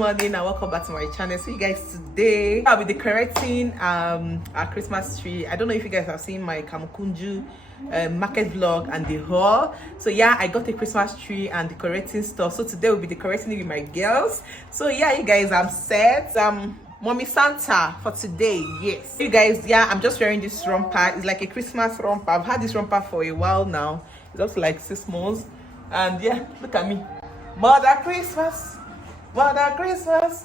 morning and welcome back to my channel. So you guys, today I'll be decorating our Christmas tree. I don't know if you guys have seen my Kamukunju market vlog and the haul. So yeah, I got a Christmas tree and decorating stuff. So today we'll be decorating it with my girls. So yeah, you guys, I'm set. Mommy Santa for today. Yes, you guys, yeah, I'm just wearing this romper. It's like a Christmas romper. I've had this romper for a while now. It's also like 6 months. And yeah, look at me. Mother Christmas, Mother Christmas.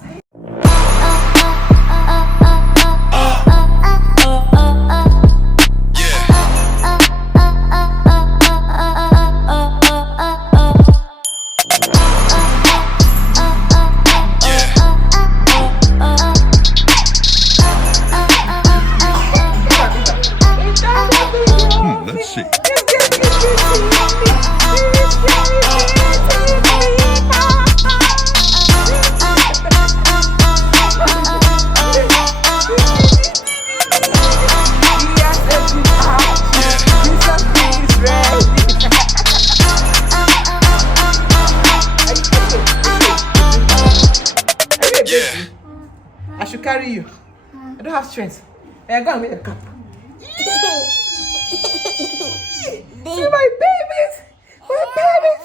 Let's see. I should carry you. I don't have strength. I go and wear a cap. You're my babies! My babies!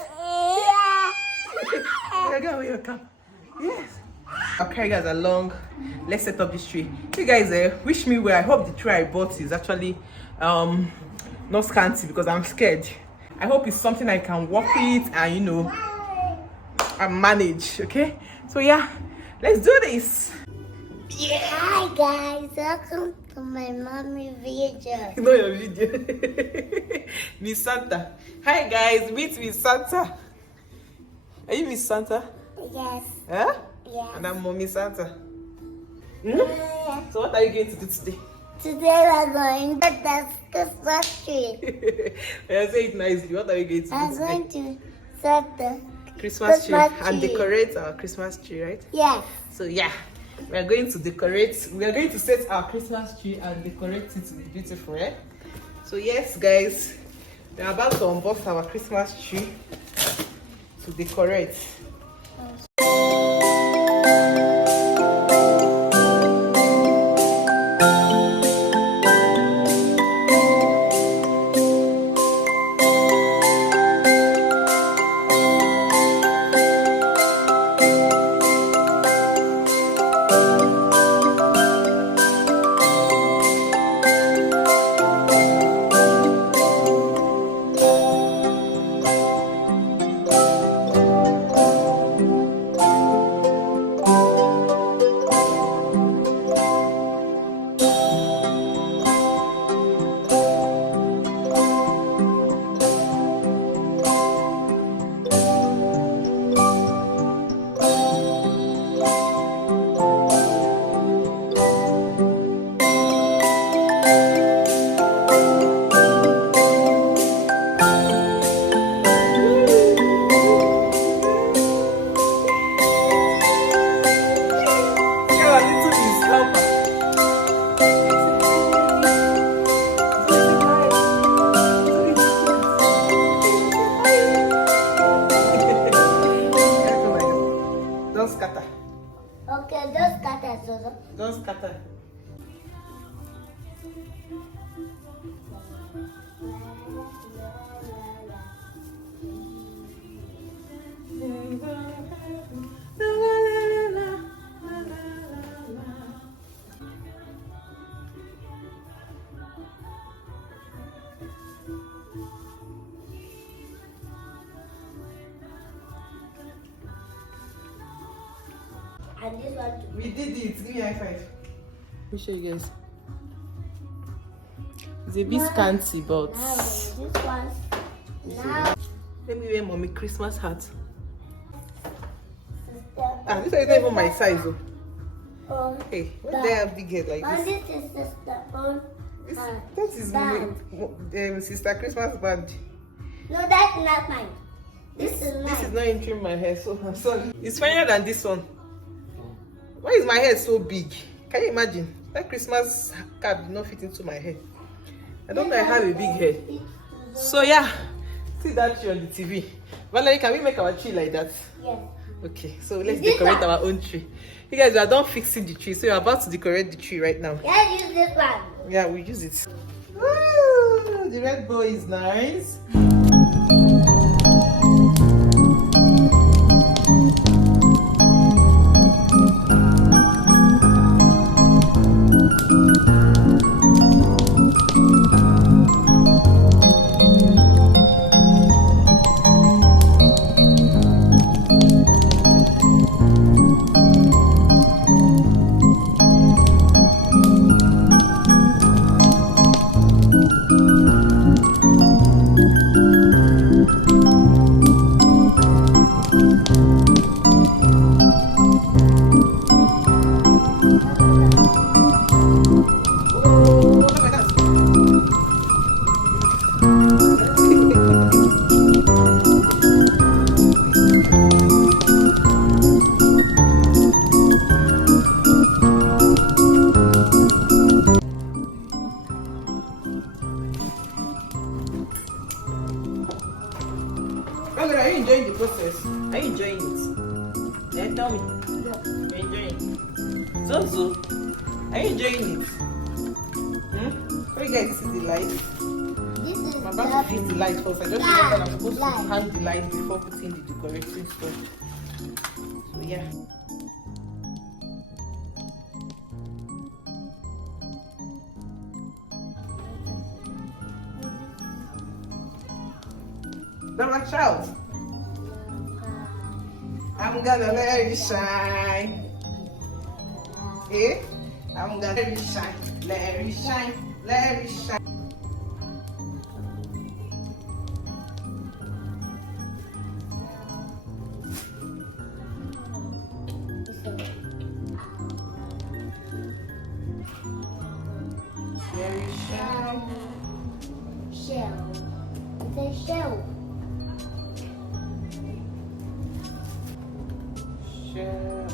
I go and wear a cap. Yes. I'll carry you guys along. Let's set up this tree. You guys wish me well. I hope the tree I bought is actually not scanty because I'm scared. I hope it's something I can work with and, you know, and manage. Okay? So yeah, let's do this. Yeah. Hi guys, welcome to my mommy video. You know your video. Miss Santa. Hi guys, meet Miss Santa. Are you Miss Santa? Yes. Huh? Yes. And I'm Mommy Santa. Hmm? Yes. So what are you going to do today? Today we're going to the Christmas tree. Yeah, say it nicely. What are you going to do I'm today? going to set the Christmas tree Christmas and tree. decorate our Christmas tree, right? Yes. So yeah, we are going to decorate. We are going to set our Christmas tree and decorate it to be beautiful, right? So yes, guys, we are about to unbox our Christmas tree to decorate. Don't scatter. Okay, just cut it, Zozo. Don't scatter. And this one too. We did it. Give me a high five. Let me show you guys. It's a bit scanty, but Now, this one. Now, let me wear Mommy Christmas hat. sister. This is not even my size, though. Oh, Hey, why do they have big head like and this? this is sister. Oh, That is band. Sister Christmas band. No, that's not mine. This is mine. This is not in trim my hair, so I'm sorry. It's finer than this one. Why is my hair so big? Can you imagine? That Christmas cap did not fit into my hair. I don't know I have a big head. So yeah, see that tree on the TV. Valerie, can we make our tree like that? Yes. Okay, so let's decorate our own tree. You guys, we are done fixing the tree, so we're about to decorate the tree right now. Yeah, use this one. Yeah, we use it. Woo, the red bow is nice. Are you enjoying the process? Are you enjoying it? Yeah, tell me. You're enjoying it. Zozo, are you enjoying it? Oh, you guys, this is the light. This is I'm about to fix the light first. I just remember I'm supposed to hang the light before putting the decorating stuff. So yeah. Don't like shout. I'm gonna let it shine. Eh? I'm gonna let it shine. Let it shine. Let it shine. Let it shine. shell. It's a shell. Shell.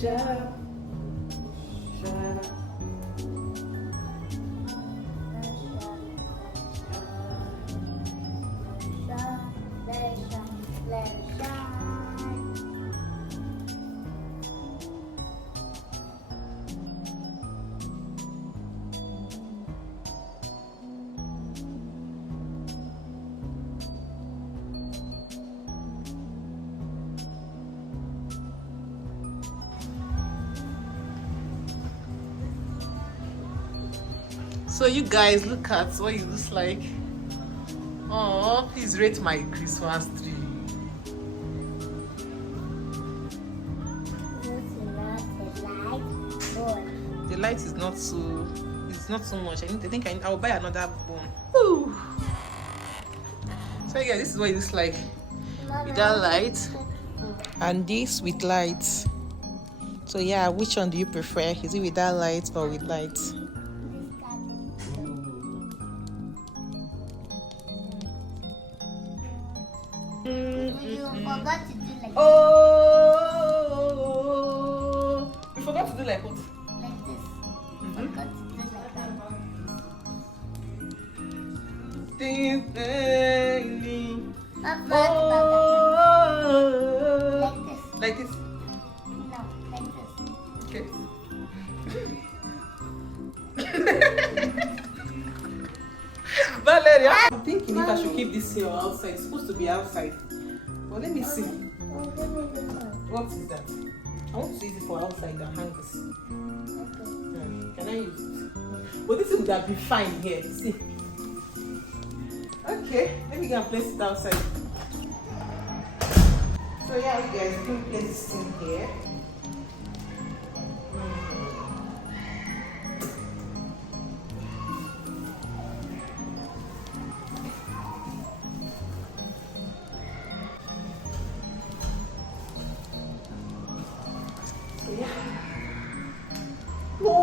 Shell. Shell. Let it shine. So you guys, look at what it looks like. Oh, please rate my Christmas tree. The light is not so, it's not so much. I think I'll buy another one. Woo. So yeah, this is what it looks like without light, and this with light. So yeah, which one do you prefer? Is it without light or with light? You forgot to do like Oh, we forgot to do like what? like this. Forgot to do like that. Oh, Like like this. this. No, like this. Okay. Valeria, I'm thinking if I should keep this here or outside. It's supposed to be outside. But let me see. Oh, give me this one. What is that? I want to use it for outside and hang this. Can I use it? But this would have been fine here. See. Okay, let me go and place it outside. So yeah, you guys can place this in here. So yeah. Oh,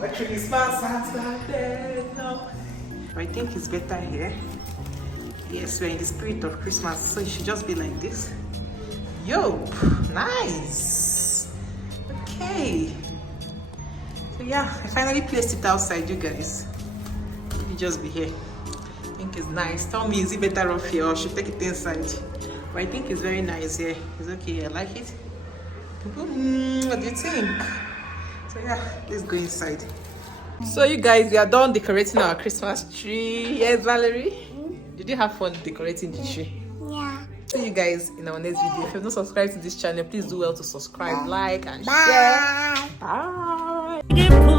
my Christmas has started now. I think it's better here. Yes, we're in the spirit of Christmas, so it should just be like this. Yo, nice. Okay. So Yeah, I finally placed it outside, you guys. You just be here. I think it's nice. Tell me, is it better off here or should take it inside? But I think it's very nice here. It's okay. I like it. What do you think? So yeah, let's go inside. So you guys, we are done decorating our Christmas tree. Yes, Valerie? Did you have fun decorating the tree? Yeah. See you guys in our next video. If you've not subscribed to this channel, please do well to subscribe, like, and share. Bye.